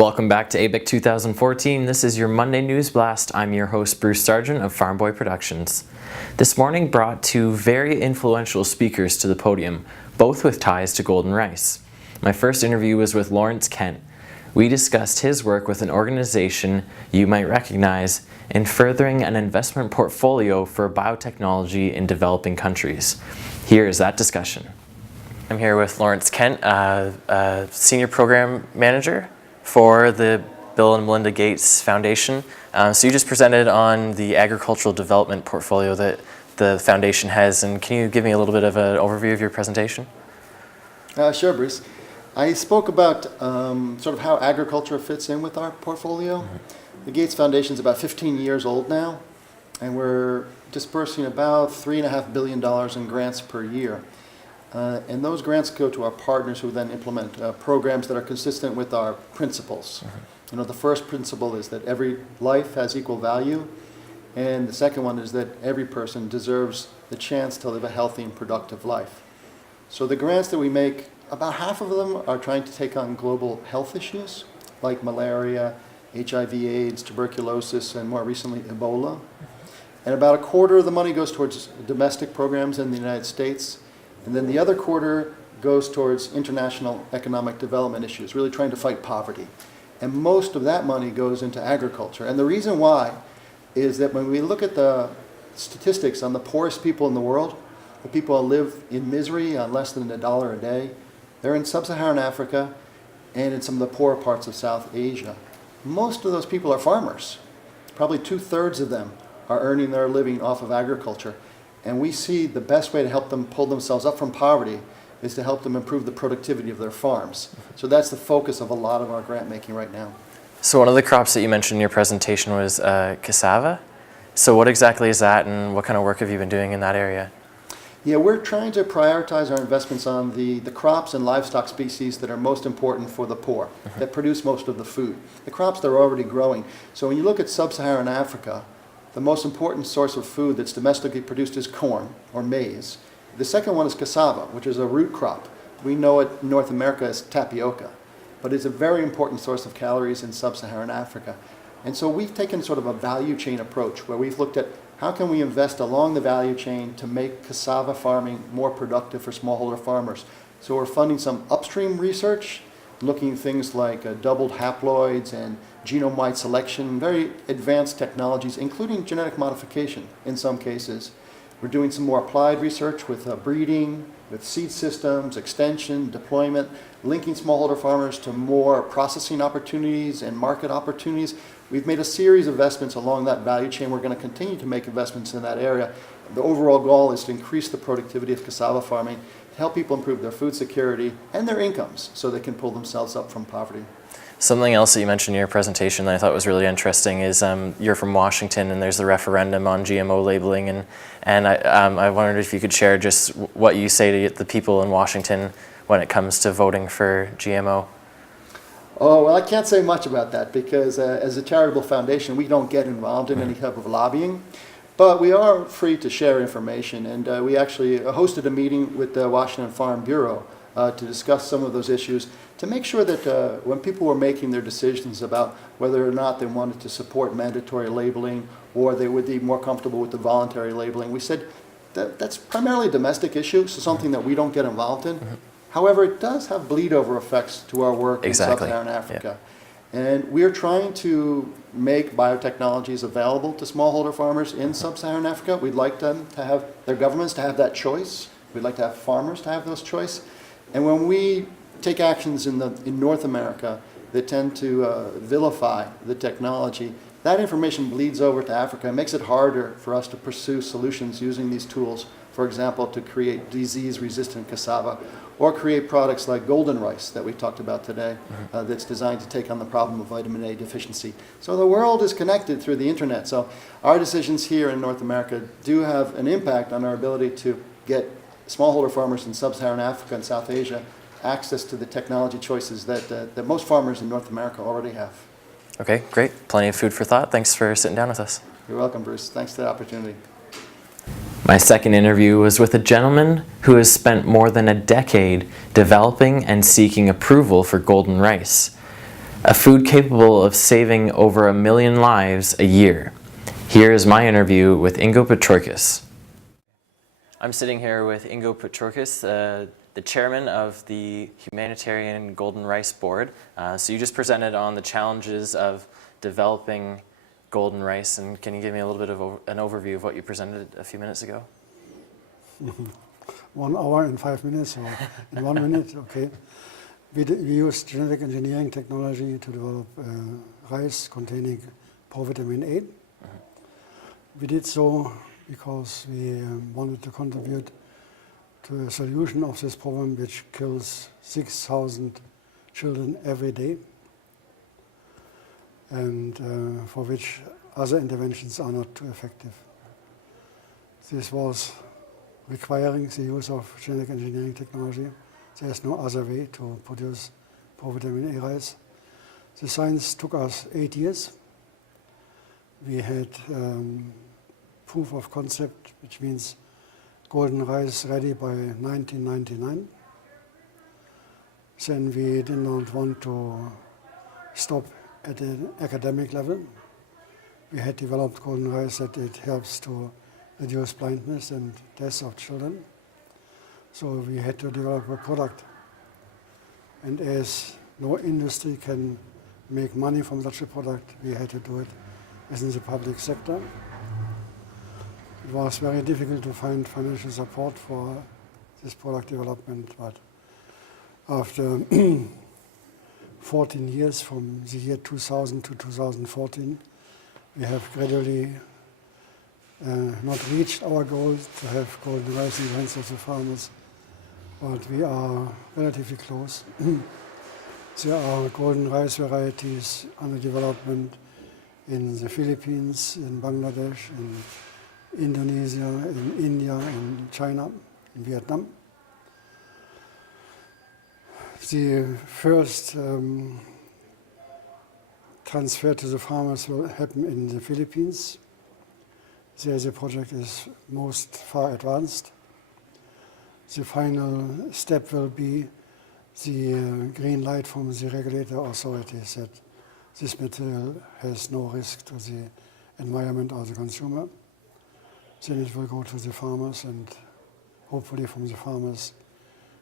Welcome back to ABIC 2014. This is your Monday News Blast. I'm your host, Bruce Sargent of Farm Boy Productions. This morning brought two very influential speakers to the podium, both with ties to golden rice. My first interview was with Lawrence Kent. We discussed his work with an organization you might recognize in furthering an investment portfolio for biotechnology in developing countries. Here is that discussion. I'm here with Lawrence Kent, Senior Program Manager for the Bill and Melinda Gates Foundation. So you just presented on the agricultural development portfolio that the foundation has, and can you give me a little bit of an overview of your presentation? Sure, Bruce. I spoke about sort of how agriculture fits in with our portfolio. The Gates Foundation is about 15 years old now, and we're dispersing about $3.5 billion in grants per year. And those grants go to our partners who then implement programs that are consistent with our principles. You know, the first principle is that every life has equal value, and the second one is that every person deserves the chance to live a healthy and productive life. So the grants that we make, about half of them are trying to take on global health issues like malaria, HIV/AIDS, tuberculosis, and more recently Ebola. And about a quarter of the money goes towards domestic programs in the United States. And then the other quarter goes towards international economic development issues, really trying to fight poverty. And most of that money goes into agriculture. And the reason why is that when we look at the statistics on the poorest people in the world, the people who live in misery on less than $1 a day, they're in sub-Saharan Africa and in some of the poorer parts of South Asia. Most of those people are farmers. Probably 2/3 of them are earning their living off of agriculture. And we see the best way to help them pull themselves up from poverty is to help them improve the productivity of their farms. So that's the focus of a lot of our grant making right now. So one of the crops that you mentioned in your presentation was cassava. So what exactly is that, and what kind of work have you been doing in that area? Yeah, we're trying to prioritize our investments on the crops and livestock species that are most important for the poor, that produce most of the food. The crops they're already growing. So when you look at sub-Saharan Africa, the most important source of food that's domestically produced is corn or maize. The second one is cassava, which is a root crop. We know it in North America as tapioca, but it's a very important source of calories in sub-Saharan Africa. And so we've taken sort of a value chain approach where we've looked at how can we invest along the value chain to make cassava farming more productive for smallholder farmers. So we're funding some upstream research, looking at things like doubled haploids and genome-wide selection, very advanced technologies, including genetic modification in some cases. We're doing some more applied research with breeding, with seed systems, extension, deployment, linking smallholder farmers to more processing opportunities and market opportunities. We've made a series of investments along that value chain. We're going to continue to make investments in that area. The overall goal is to increase the productivity of cassava farming, to help people improve their food security and their incomes so they can pull themselves up from poverty. Something else that you mentioned in your presentation that I thought was really interesting is you're from Washington, and there's the referendum on GMO labeling, and I wondered if you could share just what you say to the people in Washington when it comes to voting for GMO. Oh, well, I can't say much about that because as a charitable foundation, we don't get involved in any type of lobbying. But we are free to share information, and we actually hosted a meeting with the Washington Farm Bureau to discuss some of those issues, to make sure that when people were making their decisions about whether or not they wanted to support mandatory labeling or they would be more comfortable with the voluntary labeling, we said that that's primarily a domestic issue, so something that we don't get involved in. However, it does have bleed-over effects to our work in sub-Saharan Africa. Yeah. And we're trying to make biotechnologies available to smallholder farmers in sub-Saharan Africa. We'd like them to have their governments to have that choice. We'd like to have farmers to have those choice. And when we take actions in North America that tend to vilify the technology, that information bleeds over to Africa and makes it harder for us to pursue solutions using these tools, for example, to create disease-resistant cassava or create products like golden rice that we talked about today that's designed to take on the problem of vitamin A deficiency. So the world is connected through the internet. So our decisions here in North America do have an impact on our ability to get smallholder farmers in sub-Saharan Africa and South Asia access to the technology choices that most farmers in North America already have. Okay, great. Plenty of food for thought. Thanks for sitting down with us. You're welcome, Bruce. Thanks for the opportunity. My second interview was with a gentleman who has spent more than a decade developing and seeking approval for golden rice. a food capable of saving over 1 million lives a year. Here is my interview with Ingo P. I'm sitting here with Ingo P., the chairman of the Humanitarian Golden Rice Board. So you just presented on the challenges of developing golden rice, and can you give me a little bit of an overview of what you presented a few minutes ago? 1 hour and 5 minutes, or in 1 minute, okay. We use genetic engineering technology to develop rice containing provitamin A. We did so because we wanted to contribute to a solution of this problem, which kills 6,000 children every day, and for which other interventions are not too effective. This was requiring the use of genetic engineering technology. There is no other way to produce provitamin A rice. The science took us 8 years. We had proof of concept, which means golden rice ready by 1999. Then we did not want to stop at an academic level. We had developed golden rice that it helps to reduce blindness and death of children. So we had to develop a product. And as no industry can make money from such a product, we had to do it within the public sector. It was very difficult to find financial support for this product development, but after 14 years, from the year 2000 to 2014, we have gradually not reached our goal to have golden rice in the hands of the farmers, but we are relatively close. There are golden rice varieties under development in the Philippines, in Bangladesh, in Indonesia, in India, in China, in Vietnam. The first transfer to the farmers will happen in the Philippines. There the project is most far advanced. The final step will be the green light from the regulator authorities that this material has no risk to the environment or the consumer. Then it will go to the farmers, and hopefully from the farmers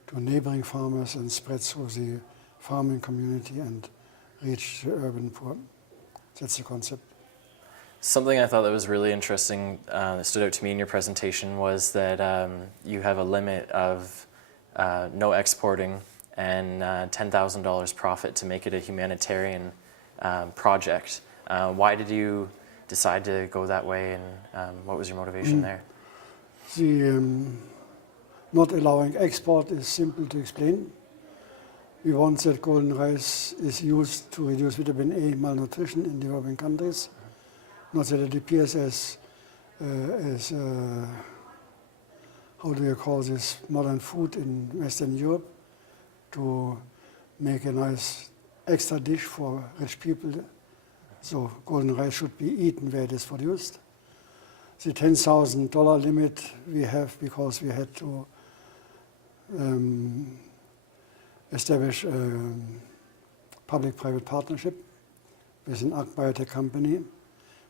to neighboring farmers and spread through the farming community and reach the urban poor. That's the concept. Something I thought that was really interesting that stood out to me in your presentation was that you have a limit of no exporting and $10,000 profit to make it a humanitarian project. Why did you decide to go that way, and what was your motivation there? The not allowing export is simple to explain. We want that golden rice is used to reduce vitamin A malnutrition in developing countries. Not that it appears as how do you call this, modern food in Western Europe, to make a nice extra dish for rich people. So golden rice should be eaten where it is produced. The $10,000 limit we have because we had to establish a public-private partnership with an ABIC company.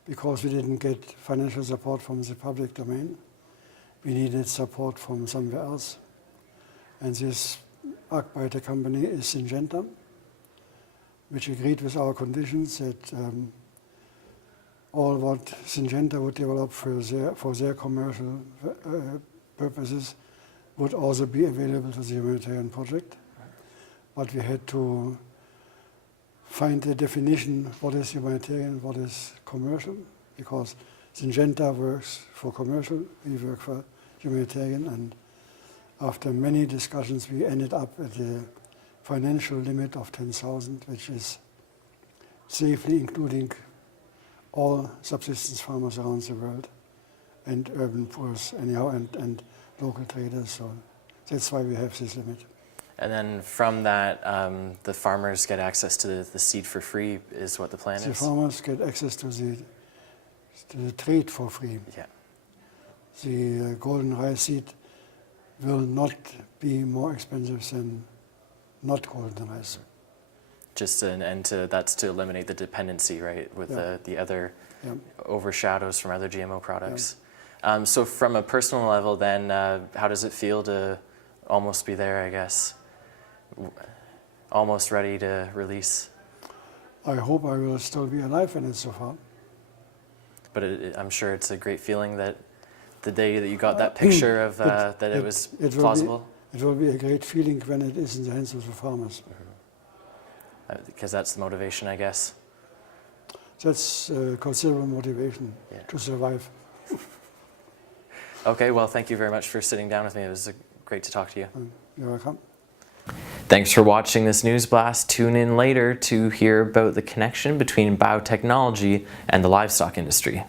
Because we didn't get financial support from the public domain, we needed support from somewhere else. And this ABIC company is Syngenta, which agreed with our conditions that all what Syngenta would develop for their commercial purposes would also be available to the humanitarian project. But we had to find a definition what is humanitarian, what is commercial, because Syngenta works for commercial, we work for humanitarian, and after many discussions we ended up at a financial limit of 10,000, which is safely including all subsistence farmers around the world and urban poor anyhow, and local traders. So that's why we have this limit. And then from that, the farmers get access to the seed for free, is what the plan is? The farmers get access to the trade for free. Yeah. The golden rice seed will not be more expensive than not golden rice. just an end to, that's to eliminate the dependency, right, with the other overshadows from other GMO products. So from a personal level then, how does it feel to almost be there, I guess? Almost ready to release? I hope I will still be alive when it's so far. But I'm sure it's a great feeling that the day that you got that picture of that it was plausible. It will be a great feeling when it is in the hands of the farmers. Because that's the motivation, I guess. That's considerable motivation to survive. Okay, well, thank you very much for sitting down with me. It was great to talk to you. You're welcome. Thanks for watching this News Blast. Tune in later to hear about the connection between biotechnology and the livestock industry.